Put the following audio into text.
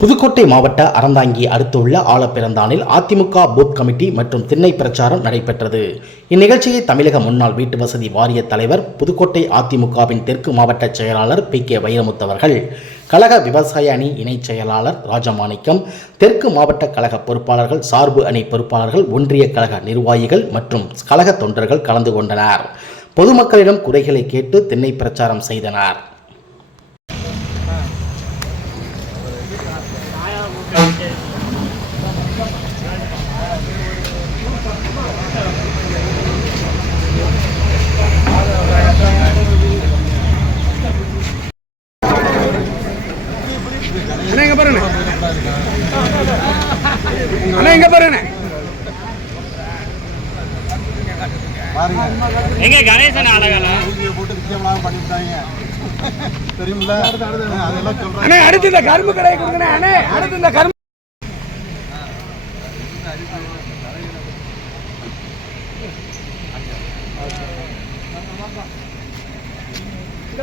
புதுக்கோட்டை மாவட்ட அறந்தாங்கி அடுத்துள்ள ஆலப்பிறந்தானில் AIADMK booth committee மற்றும் திண்ணை பிரச்சாரம் நடைபெற்றது. இந்நிகழ்ச்சியை தமிழக முன்னாள் வீட்டு வசதி வாரிய தலைவர், புதுக்கோட்டை அதிமுகவின் தெற்கு மாவட்ட செயலாளர் பி.கே. வைரமுத்து அவர்கள், கழக விவசாய அணி இணைச் செயலாளர் ராஜமாணிக்கம், தெற்கு மாவட்ட கழக பொறுப்பாளர்கள், சார்பு அணி பொறுப்பாளர்கள், ஒன்றிய கழக நிர்வாகிகள் மற்றும் கழக தொண்டர்கள் கலந்து கொண்டனர். பொதுமக்களிடம் குறைகளை கேட்டு திண்ணை பிரச்சாரம் செய்தனர். எங்க கணேசன் அழகலாம் போட்டு வித்தியமெல்லாம் பண்ணிட்டாங்க தெரியுமில்ல. அதெல்லாம் சொல்றேன். அண்ணே அடுத்து இந்த கரும்பு கடையை கொடுங்கண்ணே. அண்ணே அடுத்து இந்த கரும்பு இந்த